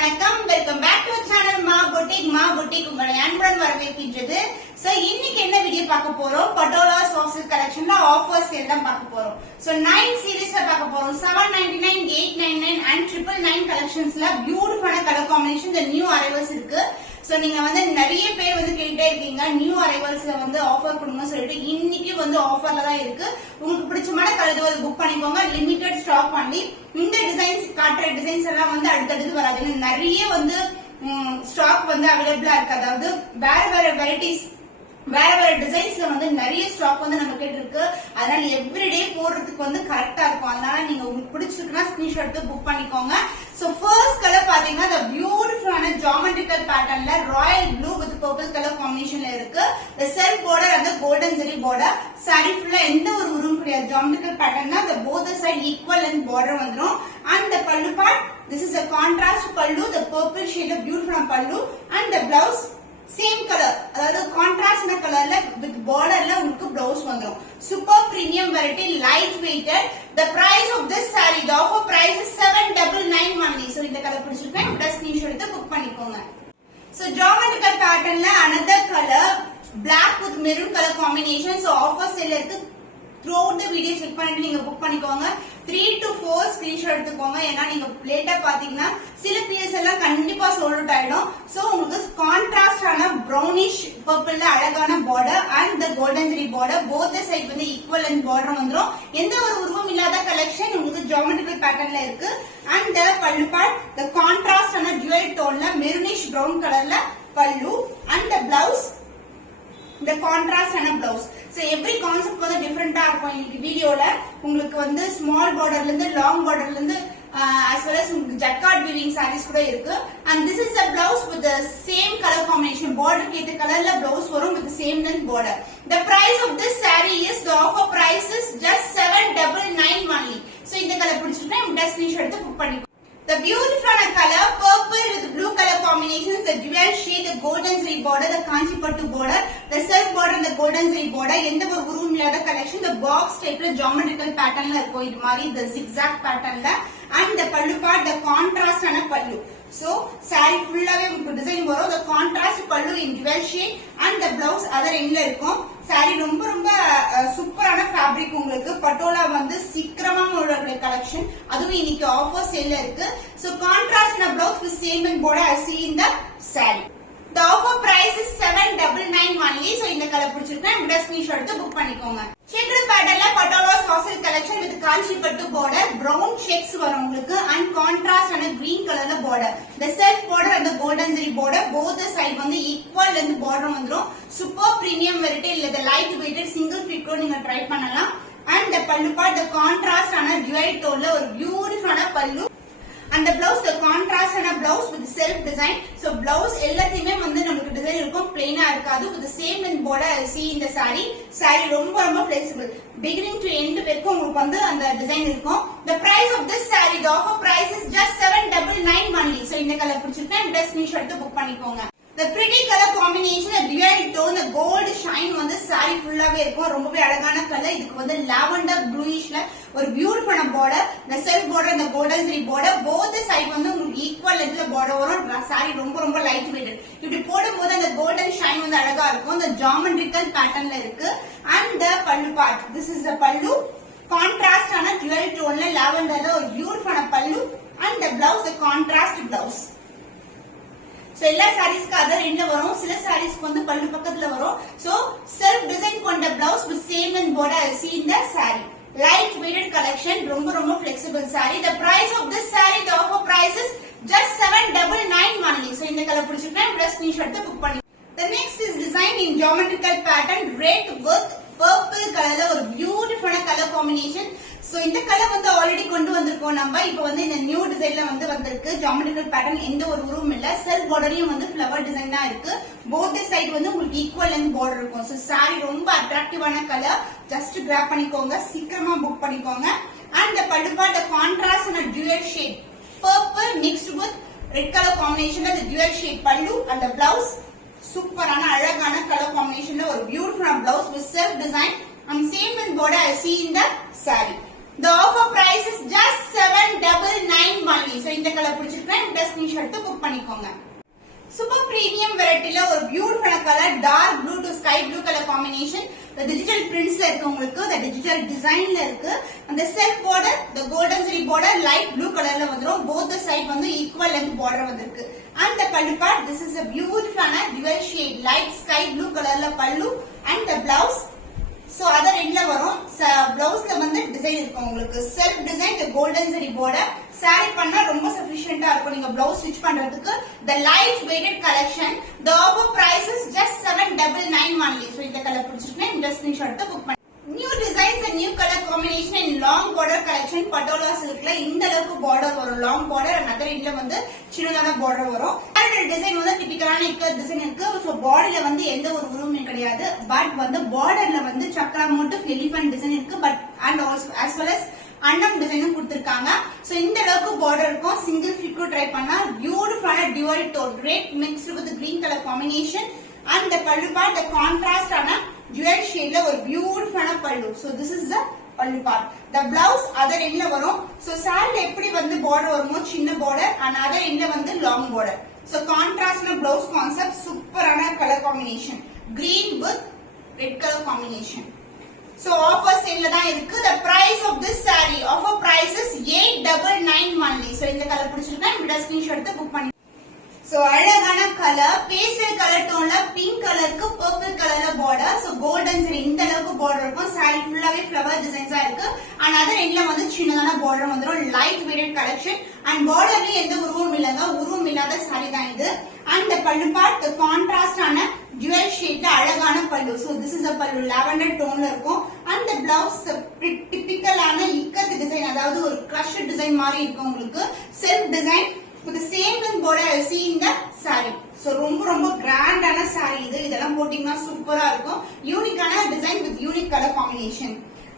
வணக்கம். Welcome back to channel Maa boutique உங்களை அன்புடன் வரவேற்கின்றது. சோ இன்னைக்கு என்ன வீடியோ பார்க்க போறோம்? பட்டோலா சாஃப்ட் சில்க் கலெக்ஷன்ல ஆஃபர் சேல் தான் பார்க்க போறோம். சோ 9 சீரிஸ்ல பார்க்க போறோம். 799, 899 and 999 கலெக்ஷன்ஸ்ல பியூட்டிஃபுல்லான கலர் காம்பினேஷன் இந்த நியூ அரைவல்ஸ் இருக்கு. சோ நீங்க நிறைய பேர் கேட்டுட்டே இருக்கீங்க நியூ அரைவல்ஸ்ல ஆஃபர் கொடுங்க சொல்லிட்டு இன்னைக்கு ஆஃபர்ல தான் இருக்கு. உங்களுக்கு பிடிச்சமான கலர் புக் பண்ணிக்கோங்க. லிமிடெட் ஸ்டாக் பண்ணி இந்த டிசைன்ஸ் காட்டுற டிசைன்ஸ் எல்லாம் அடுத்தடுத்து வராது. நிறைய ஸ்டாக் அவைலபிளா இருக்கு. அதாவது வேற வேற வெரைட்டிஸ் வேற வேற டிசைன்ஸ்ல நிறைய ஸ்டாக் நம்ம கிட்ட இருக்கு. அதனால எவ்ரிடே போடுறதுக்கு கரெக்டா இருக்கும். அதனால நீங்க உங்களுக்கு பிடிச்சிருக்குன்னா ஸ்கிரீன்ஷாட் எடுத்து புக் பண்ணிக்கோங்க. சோ ஃபர்ஸ்ட் கலர் பாத்தீங்கன்னா இந்த பியூட்டிஃபுல்லான ஜியோமெட்ரிக்கல் பேட்டர்ன்ல royal blue with purple colour காம்பினேஷன்ல இருக்கு. இந்த செல்ஃப் பார்டர் அந்த கோல்டன் ஜெரி பார்டர் சாரி ஃபுல்லா எந்த ஒரு உருவம் கிடையாது. ஜியோமெட்ரிக்கல் பேட்டர்னா the both side equal and border வந்துரும். And the pallu part, this is a contrast pallu, the purple shade of beautiful pallu, and the blouse same colour, அதாவது contrast கலர்ல வித் பார்டர்ல உங்களுக்கு பிளவுஸ் வந்துரும். Super premium variety, light weighted. The price of this saree, the offer price is 799 only. So இந்த colour பிடிச்சிருக்கேன், இப்ப screenshot எடுத்து book பண்ணிக்கோங்க. So geometrical patternல another color black with maroon color combination. So offer sale இருக்கு. throughout the video check பண்ணிட்டு நீங்க book பண்ணிக்கோங்க. 3 to 4 screenshot எடுத்துக்கோங்க. ஏன்னா நீங்க லேட்டா பாத்தீங்கன்னா சில பீஸ் எல்லாம் கண்டிப்பா சோல்ட் அவுட் ஆயிடும். சோ உங்களுக்கு கான்ட்ராஸ்டான பிரவுனிஷ் பர்பிள்ல அழகான border and the golden zari border both side equal and border வந்துரும். எந்த ஒரு உருவம் இல்லாத கலெக்ஷன் உங்களுக்கு ஜியோமெட்ரிக்கல் பேட்டர்ன்ல இருக்கு. And the pallu part the கான்ட்ராஸ்டான டுவல் டோன்ல மெரூனிஷ் பிரவுன் கலர்ல பல்லு அண்ட் தி பிளவுஸ் இந்த கான்ட்ராஸ்டான பிளவுஸ். சோ எவ்ரி கான்செப்ட் டிஃபரெண்டா இருக்கும். இன்னைக்கு வீடியோல உங்களுக்கு ஸ்மால் பார்டர்ல இருந்து லாங் பார்டர்ல இருந்து as well as jacquard weaving sarees கூட இருக்கு. And this is a blouse with the same color combination. border கேட்ட கலர்ல blouse வரும் with the same length border. The price of this saree is, the offer price is just 799 only. So இந்த colour பிடிச்சிருந்தா இந்த screenshot எடுத்து book பண்ணிக்கோங்க. The beautiful color purple with blue color combinations, the dual shade, the golden zari border, the kanchi pattu border, the self border and the golden zari border. எந்த ஒரு உருவம் இல்லாத collection, the box type ல geometrical patternல இருக்கும். இது மாதிரி the zigzag patternல. And the pallu part, the contrast ஆன pallu. So saree ஃபுல்லாவே உங்களுக்கு டிசைன் வரும். the contrast pallu in dual shade and the blouse other endல இருக்கும். saree ரொம்ப சூப்பரான ஃபேப்ரிக். உங்களுக்கு பட்டோலா சீக்கிரமா உள்ள கலெக்ஷன். அதுவும் இன்னைக்கு ஆஃபர் சேல்ல இருக்கு. So contrast na blouse with same and border as seen in the saree. The offer price is 799 only. So இந்த கலர் பிடிச்சிருக்கா இந்த ஸ்கிரீன்ஷாட் எடுத்து புக் பண்ணிக்கோங்க. ஷேக்கர் பேட்டர்ன்ல Patola soft silk collection with Kanchi பட்டு border, brown checks வரும் உங்களுக்கு and contrast and green கலர்ல border. The self border and the golden zari border both the side equal length border வந்துரும். சூப்பர் பிரீமியம் வெரைட்டி இல்ல the light weighted single fit கூட நீங்க try பண்ணலாம். And the pallu part, the contrast and dual tone ஒரு பியூட்டிஃபுல்லான பல்லு. And the blouse, the contrast and a blouse with self design. So blouse எல்லாத்தையுமே நமக்கு design இருக்கும், பிளைனா இருக்காது. with the same in border as see in the saree. saree ரொம்ப flexible, beginning to end வரைக்கும் உங்களுக்கு அந்த டிசைன் இருக்கும். The price of this saree, the offer price is just 799 only. So இந்த கலர் பிடிச்சிருக்கா இந்த ஸ்கிரீன்ஷாட் எடுத்து புக் பண்ணிக்கோங்க. The pretty color combination, the dual tone, the gold shine saree ஃபுல்லாவே இருக்கும். ரொம்பவே அழகான கலர். இதுக்கு lavender bluishல ஒரு பியூட்டிஃபுல்லான border, the self border and the golden zari border both side உங்களுக்கு ஈக்குவல் லென்த்ல border வரும். saree ரொம்ப லைட் வெயிட்டட். இப்படி போடும்போது அந்த golden shine அழகா இருக்கும். the geometrical patternல இருக்கு. And the pallu part, this is the pallu, contrast ஆன dual toneல lavenderல ஒரு பியூட்டிஃபுல்லான pallu and the blouse, the contrast blouse. So எல்லா சாரீஸ்க்கு அதர் எண்ட்ல வரும். சில சாரீஸ்க்கு பல்லு பக்கத்துல வரும். So self design கொண்ட blouse with same and border as seen in the saree. Light weighted collection, ரொம்ப flexible saree. The price of this saree, the offer price is just 799 only. So இந்த colour பிடிச்சிருக்கா இந்த screenshot எடுத்து book பண்ணி. The next is design in geometrical pattern, red with purple கலர்ல ஒரு பியூட்டிஃபுல்லான colour combination. So இந்த கலர் ஆல்ரெடி கொண்டு வந்திருக்கோம் நம்ம. இப்போ இந்த நியூ டிசைன்ல வந்திருக்கு. ஜியோமெட்ரிக்கல் பேட்டர்ன் எந்த ஒரு உருவம் இல்ல. செல்ஃப் பார்டர்லயும் ஃப்ளவர் டிசைன் தான் இருக்கு. போத் சைடு உங்களுக்கு ஈக்குவல் லென்த் பார்டர் இருக்கும். சோ saree ரொம்ப அட்ராக்டிவான கலர். ஜஸ்ட் கிராப் பண்ணிக்கோங்க, சீக்கிரமா புக் பண்ணிக்கோங்க. And the pallu part, the contrast and a dual shade, purple mixed with red color combination, the dual shade pallu and the blouse சூப்பரான அழகான colour காம்பினேஷன்ல ஒரு பியூட்டிஃபுல்லான blouse with self design and same in border as seen in the saree. The offer price is just 799 only. So இந்த colour பிடிச்சிருக்கா இந்த screenshot book பண்ணிக்கோங்க. Super premium வெரைட்டில ஒரு beautiful colour dark blue to sky blue colour combination. Digital பிரிண்ட்ஸ்ல இருக்கு உங்களுக்கு, the digital டிசைன்ல இருக்கு. அந்த self border, the golden zari border light blue கலர்ல வந்துரும். both the side வந்து ஈக்குவல் லெந்த் border வந்திருக்கு. and the pallu part, this is a beautiful dual shade light sky blue கலர்ல pallu and the blouse. So other endல வரும். பிளவுஸ்ல வந்து design இருக்கும் உங்களுக்கு, self design, the golden zari border. saree பண்ணா ரொம்ப சஃபிஷியன்ட்டா இருக்கும் நீங்க பிளவுஸ் ஸ்டிட்ச் பண்றதுக்கு. the light weighted collection, the offer price is just 799 only. so இந்த கலர் பிடிச்சிருக்கா இந்த ஸ்கிரீன்ஷாட் புக் பண்ணி. New designs and new colour combination in long border collection. Patola சில்க்ல இந்த அளவுக்கு பார்டர் வரும், லாங் பார்டர் அண்ட் அதர் எண்ட்ல வந்து சின்னதான பார்டர் வரும். டிசைன் வந்து டிபிக்கலான டிசைன் இருக்கு. சோ பாடியில வந்து எந்த ஒரு உருவமே கிடையாது, பட் வந்து பார்டர்ல வந்து சக்கரா மோட்டிவ் எலிஃபண்ட் டிசைன் இருக்கு. But and as well as அண்டம் டிசைனும் கொடுத்திருக்காங்க. சோ இந்த அளவுக்கு பார்டர் இருக்கும். சிங்கிள் ஃபிட் ட்ரை பண்ணா பியூட்டிஃபுல்லான dual tone red mixed with green colour combination. and the pallu part, the contrast ஆன dual shade ல ஒரு பியூட்டிஃபுல்லான pallu. so this is the pallu part. the blouse other end ல வரும். so saree எப்படி வந்து border வருமோ சின்ன border and other end ல வந்து long border. so contrast ன blouse concept சூப்பரான color combination, green with red color combination. so offer sale ல தான் இருக்கு. the price of this saree offer price is 899 only. so இந்த கலர் பிடிச்சிருக்கா இந்த ஸ்கிரீன்ஷாட் எடுத்து புக் பண்ணி. சோ அழகான கலர் பேஸ்டல் கலர் டோன்ல பிங்க் கலருக்கு பர்பிள் கலர்ல border. சோ கோல்டன் சரி இந்த அளவுக்கு border இருக்கும். saree ஃபுல்லாவே ஃப்ளவர் டிசைன்ஸா இருக்கு. and அதர் எண்ட்ல வந்து சின்னதான border வந்துரும். லைட் weighted கலெக்ஷன் and borderல எந்த உருவம் இல்லங்க, உருவம் இல்லாத saree தான் இது. and the pallu part, the contrast ஆன dual shade அழகான pallu. so this is a pallu lavender டோன்ல இருக்கும். and the blouse typical ஆன இக்கத் டிசைன், அதாவது ஒரு crush டிசைன் மாதிரி இருக்கும் உங்களுக்கு. self design with the same length border you see in the saree. so ரொம்ப grand ஆன saree இது. இதெல்லாம் போட்டீங்கன்னா சூப்பரா இருக்கும். யூனிக்கான design with unique color combination.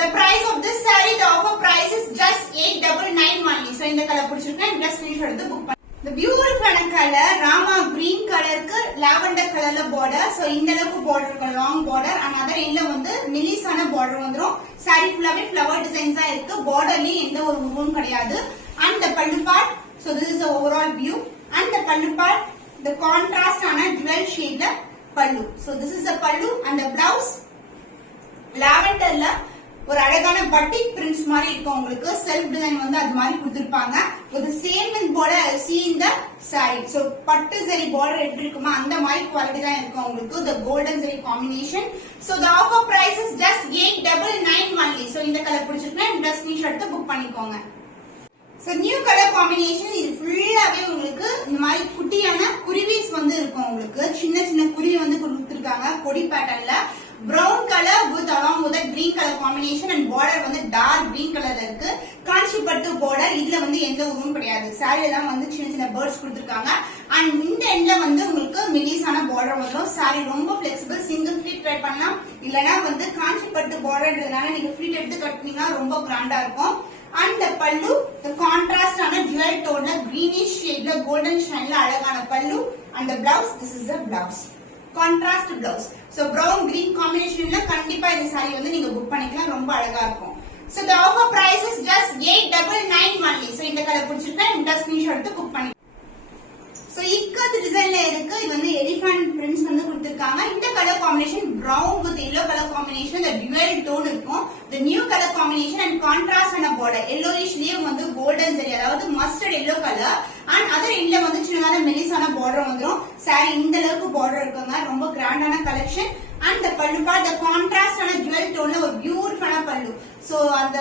the price of this saree, the offer price is just 899 only. so இந்த colour பிடிச்சிருக்கா இந்த ஸ்கிரீன்ஷாட் எடுத்து புக் பண்ணி. the beautiful color rama green கலருக்கு lavender கலர்ல border. so இந்த அளவுக்கு border இருக்கு, long border and other endல வந்து மெலிசான border வந்துரும். saree ஃபுல்லாவே flower designs ஆ இருக்கு. borderலயே எந்த ஒரு உருவமும் கிடையாது. and the pallu part, so this is the overall view. and the pallu part, the contrast ஆன dual shade ல pallu. so this is the pallu and the blouse lavenderல ஒரு அழகான பட்டிக் பிரிண்ட்ஸ் மாதிரி இருக்கும் உங்களுக்கு. செல்ஃப் டிசைன் வந்து அது மாதிரி கொடுத்திருப்பாங்க. with the same length border see in the saree. so பட்டு சரி border எப்படி இருக்குமா அந்த மாதிரி குவாலிட்டி தான் இருக்கும் உங்களுக்கு. the golden zari combination. so the offer price is just 899 only. so இந்த கலர் பிடிச்சிருக்கா இந்த ஸ்கிரீன்ஷாட் எடுத்து புக் பண்ணிக்கோங்க. so new color combination இது ஃபுல்லாவே உங்களுக்கு இந்த மாதிரி குட்டியான குருவிஸ் வந்து இருக்கும் உங்களுக்கு. சின்ன குருவி வந்து கொடுத்திருக்காங்க கொடி பேட்டர்ன்ல. brown color with along with a green color combination and border வந்து dark green colorல இருக்கு. காஞ்சி பட்டு border, இதுல வந்து எந்த உருவமும் கிடையாது. saree எல்லாம் வந்து சின்ன birds கொடுத்திருக்காங்க. and இந்த எண்ட்ல வந்து உங்களுக்கு மெலிசான border வரும். saree ரொம்ப flexible, single pleat ட்ரை பண்ணலாம். இல்லனா வந்து காஞ்சி பட்டு borderன்றதுனால நீங்க pleat எடுத்து கட்டினீங்கன்னா ரொம்ப கிராண்டா இருக்கும். and the pallu, the contrast ஆன dual tone greenish shade ல golden shine ல அழகான pallu. and the blouse, this is the blouse, contrast blouse. so brown green combination ல கண்டிப்பா இந்த saree வந்து நீங்க புக் பண்ணிக்கலாம், ரொம்ப அழகா இருக்கும். so the offer price is just 899 only. so இந்த கலர் பிடிச்சிருக்கா இந்த ஸ்கிரீன்ஷாட் எடுத்து புக் பண்ணி. so இக்கத் டிசைன்ல இருக்கு. இது வந்து எலிஃபண்ட் பிரிண்ட்ஸ் வந்து கொடுத்திருக்காங்க. இந்த colour combination brown with yellow color combination, the dual tone இருக்கும். the new color combination and contrast ஆன border yellowish லயே வந்து golden zari, அதாவது mustard yellow color and other endல வந்து சின்னதான மெலிசான border வந்துரும். saree இந்த அளவுக்கு border இருக்குங்க, ரொம்ப கிராண்டான collection. and the pallu part, the contrast ஆன dual toneல ஒரு பியூட்டிஃபுல்லான pallu. so அந்த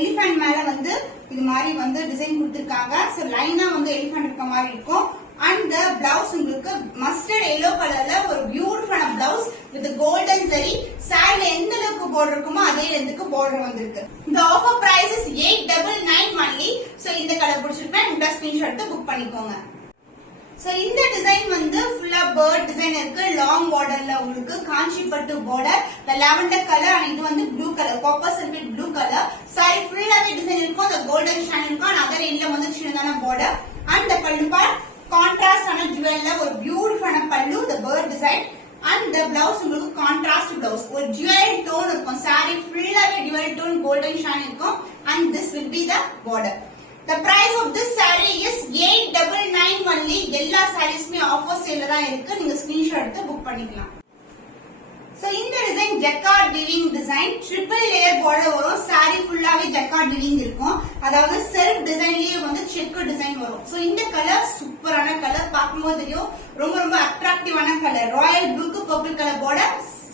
எலிஃபண்ட் மேல வந்து இது மாதிரி வந்து டிசைன் கொடுத்திருக்காங்க. so லைனா வந்து எலிஃபண்ட் இருக்க மாதிரி இருக்கும். and the blouse உங்களுக்கு mustard yellow கலர்ல ஒரு பியூட்டிஃபுல்லான blouse with golden zari. saree எந்த அளவுக்கு border இருக்குமோ அதே லெந்துக்கு border வந்திருக்கு. the offer price is 899 only. so இந்த கலர் பிடிச்சிருக்கா இந்த ஸ்கிரீன்ஷாட் எடுத்து புக் பண்ணிக்கோங்க. so இந்த டிசைன் வந்து ஃபுல்லா பேர்ட் டிசைன் இருக்கு. லாங் பார்டர்ல உங்களுக்கு காஞ்சி பட்டு border, the lavender color and இது வந்து blue color, copper sulphate blue color. saree ஃபுல்லாவே டிசைன் இருக்கும். the golden shine இருக்கும். and other endல வந்து சின்னதான border. and the pallu part, contrast ஆன ஜுவல்ல ஒரு பியூட்டிஃபுல்லான pallu, the bird design. and the blouse உங்களுக்கு contrast blouse, ஒரு dual tone இருக்கும். saree ஃபுல்லாவே dual tone golden shine இருக்கும். and this will be the border. The price of this saree is 899 only. எல்லா sareesமே offer sale ல தான் இருக்கு. நீங்க screenshot எடுத்து book பண்ணிக்கலாம். So இந்த design jacquard weaving design, triple layer border வரும். saree ஃபுல்லாவே ஜக்கார்ட் வீவிங் இருக்கும். அதாவது செல்ஃப் டிசைன்லயே வந்து செக் டிசைன் வரும். சோ இந்த கலர் சூப்பரான கலர், பாக்கும்போது தெரியும் ரொம்ப ரொம்ப அட்ராக்டிவான கலர். ராயல் ப்ளூக்கு பர்பிள் கலர் border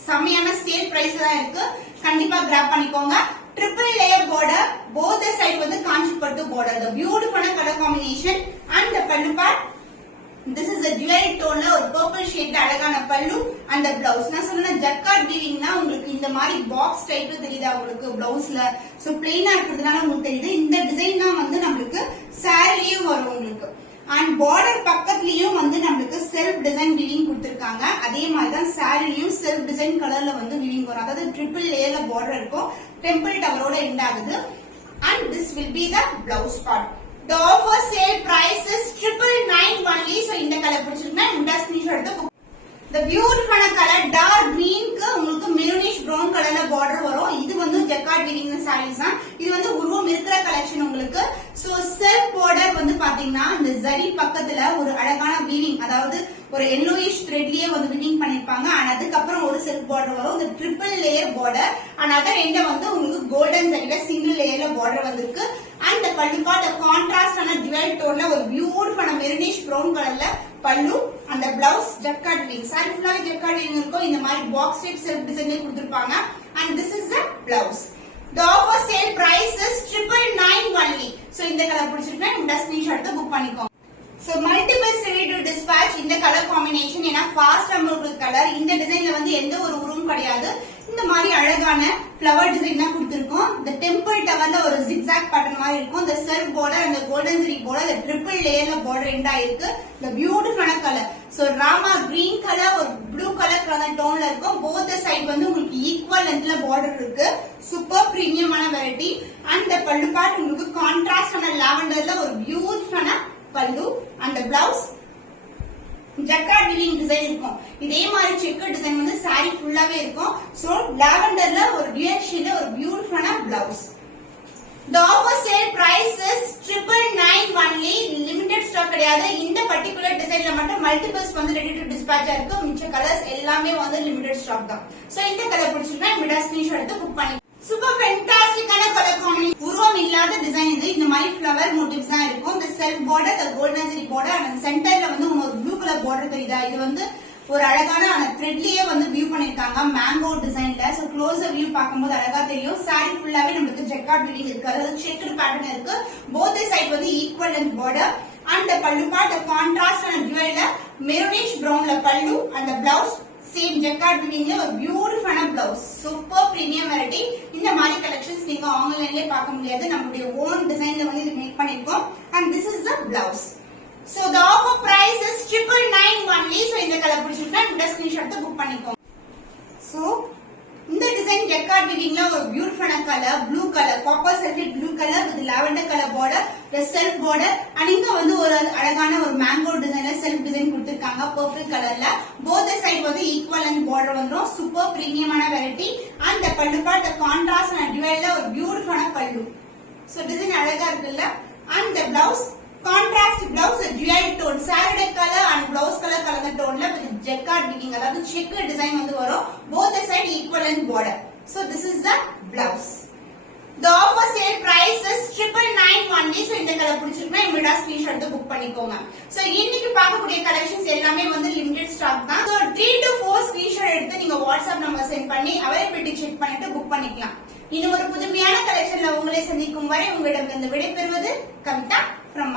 செமையான சேல் பிரைஸ் தான் இருக்கு. கண்டிப்பா கிராப் பண்ணிக்கோங்க. Triple layer border, both the side வந்து காஞ்சிபட்டு border. The beautiful color combination and the pallu part. This is a dual tone ல ஒரு purple shade அழகான பல்லு and the blouse. நான் சொன்ன ஜக்கார்ட் வீவிங்னா உங்களுக்கு இந்த மாதிரி பாக்ஸ் டைப்ல தெரியுதா உங்களுக்கு பிளவுஸ்ல. சோ பிளைனா இருக்கிறதுனால உங்களுக்கு தெரியுது. இந்த டிசைன் தான் வந்து நமக்கு சாரிலயும் வரும் உங்களுக்கு. அண்ட் பார்டர் பக்கத்துலயும் வந்து நமக்கு செல்ஃப் டிசைன் வீவிங் கொடுத்திருக்காங்க. அதே மாதிரி தான் சாரிலயும் செல்ஃப் டிசைன் கலர்ல வந்து வீவிங் வரும். அதாவது ட்ரிபிள் லேயர்ல பார்டர் இருக்கும். டெம்பிள் டவரோட எண்ட் ஆகுது. And this will be the blouse part. The offer sale price is 999 only. So இந்த கலர் பிடிச்சிருக்குன்னா இந்த ஸ்கிரீன்ஷாட் எடுத்து the beautiful color dark green க்கு உங்களுக்கு மெரூனிஷ் brown கலர்ல border வரும். இது வந்து ஜக்கார்ட் வீவிங் sarees தான். இது வந்து உருவம் இருக்கிற கலெக்ஷன் உங்களுக்கு. சோ செல்ஃப் border வந்து பாத்தீங்கன்னா இந்த ஜரி பக்கத்துல ஒரு அழகான வீவிங், அதாவது ஒரு yellowish threadலயே வந்து வீவிங் பண்ணிருப்பாங்க. and அதுக்கு அப்புறம் ஒரு செல்ஃப் border வரும். இந்த triple layer border and other எண்ட வந்து உங்களுக்கு கோல்டன் ஜரில சிங்கிள் லேயர்ல border வந்திருக்கு. and the pallu part contrast ஆன dual tone ல ஒரு பியூட்டிஃபுல் மெரூனிஷ் brown கலர்ல பல்லு and the blouse jacquard weaving. saree ஃபுல்லாவே ஜக்கார்ட் வீவிங் இருக்கும். இந்த மாதிரி பாக்ஸ் டைப் செல்ஃப் டிசைன்ல கொடுத்திருப்பாங்க. and this is the blouse. The offer sale price is 999 only. So இந்த கலர் பிடிச்சிருக்கா இந்த ஸ்கிரீன்ஷாட் எடுத்து புக் பண்ணிக்கோங்க. So multiple ready to dispatch இந்த கலர் காம்பினேஷன். ஏன்னா ஃபாஸ்ட் அமௌண்ட் கலர். இந்த டிசைன்ல வந்து எந்த ஒரு உருவம் கிடையாது. இந்த மாதிரி அழகான ஃப்ளவர் டிசைன் தான் கொடுத்திருக்கோம். இந்த டெம்பிள் டவர்ல ஒரு zigzag பேட்டர்ன் மாதிரி இருக்கும். இந்த self border and the golden zari border the triple layerல border end ஆயிருக்கு. the beautiful colour. So Rama green colour ஒரு ப்ளூ கலர் கலர் டோன்ல இருக்கும். both the side வந்து உங்களுக்கு ஈக்குவல் லென்த்ல border இருக்கு. சூப்பர் பிரீமியமான variety. and the pallu part உங்களுக்கு கான்ட்ராஸ்ட் ஆன லாவெண்டர்ல ஒரு beautiful pallu and the blouse jacquard weaving design இருக்கும். இதே மாதிரி செக்கர் டிசைன் வந்து saree ஃபுல்லாவே இருக்கும். சோ லாவெண்டர்ல ஒரு டியூல் ஷேட்ல ஒரு பியூட்டிஃபுல்லான blouse. The offer sale price is 999 only. limited stock கிடையாது. இந்த பர்టిక్యులர் டிசைன்ல மட்டும் மல்டிபிள்ஸ் வந்து ரெடி டு டிஸ்பாட்ச் இருக்கு. மிச்ச கலர்ஸ் எல்லாமே வந்து லிமிடெட் ஸ்டாக் தான். சோ இந்த கலர் பிடிச்சிருந்தா இந்த ஸ்கிரீன்ஷாட் எடுத்து புக் பண்ணி சூப்பர் ஃபேண்டாஸ்டிக்கான கலர் காம்பினேஷன். உருவம் இல்லாத டிசைன் இது. இந்த மாதிரி ஃப்ளவர் மோட்டிவ்ஸ் தான் இருக்கும். இந்த self border, the golden zari border and சென்டர்ல வந்து ஒரு ப்ளூ கலர் border தெரியுதா? இது வந்து ஒரு அழகான த்ரெட்லயே வந்து வியூ பண்ணிருக்காங்க மேங்கோ டிசைன்ல. சோ க்ளோஸர் வியூ பாக்கும்போது அழகா தெரியும். saree ஃபுல்லாவே நமக்கு ஜக்கார்ட் வீவிங் இருக்கு. அதாவது செக்கர் பேட்டர்ன் இருக்கு. both side வந்து equal length border and the pallu part the contrast and dual maroonish brownல pallu and the blouse same jacquard வீவிங்ல ஒரு பியூட்டிஃபுல்லான பிளவுஸ். Super premium variety. இந்த மாதிரி கலெக்ஷன்ஸ் நீங்க ஆன்லைன்லயே பார்க்க முடியாது. நம்மளுடைய ஓன் டிசைன்ல வந்து இது மேக் பண்ணிருக்கோம். and this is the blouse. so the offer price is 999 only. so இந்த கலர் பிடிச்சிருந்தா இந்த ஸ்கிரீன்ஷாட் எடுத்து புக் பண்ணிக்கோங்க. so இந்த டிசைன் ஜக்கார்ட் வீவிங்ல ஒரு பியூட்டிஃபுல்லான colour blue colour copper sulphate blue colour with lavender colour border the self border and இங்க வந்து ஒரு அழகான ஒரு மேங்கோ டிசைன்ல செல்ஃப் டிசைன் கொடுத்திருக்காங்க பர்பிள் கலர்ல. both the side வந்து ஈக்குவல் அண்ட் border வந்துரும். சூப்பர் பிரீமியமான variety. and the pallu part the contrast and dualல ஒரு பியூட்டிஃபுல்லான பல்லு. so டிசைன் அழகா இருக்குல்ல. and the blouse contrast blouse dual tone saree color and blouse color கலந்த டோன்ல with ஜக்கார்ட் வீவிங், அதாவது செக் டிசைன் வந்து வரும். both the side equal and border. so this is the blouse. the offer sale price is 999 only. so இந்த colour பிடிச்சிருந்தா இமிடியா screenshot எடுத்து book பண்ணிக்கோங்க. so இன்னைக்கு பார்க்கக்கூடிய கலெக்ஷன்ஸ் எல்லாமே வந்து லிமிடெட் ஸ்டாக் தான். so 3 to 4 ஸ்கிரீன்ஷாட் எடுத்து நீங்க வாட்ஸ்அப் நம்பர் சென்ட் பண்ணி அவைலபிலிட்டி செக் பண்ணிட்டு புக் பண்ணிக்கலாம். இன்னும் ஒரு புதுமையான கலெக்ஷன்ல உங்களை சந்திக்கும் வரை உங்களிடம் இருந்து விடைபெறுவது கவிதா from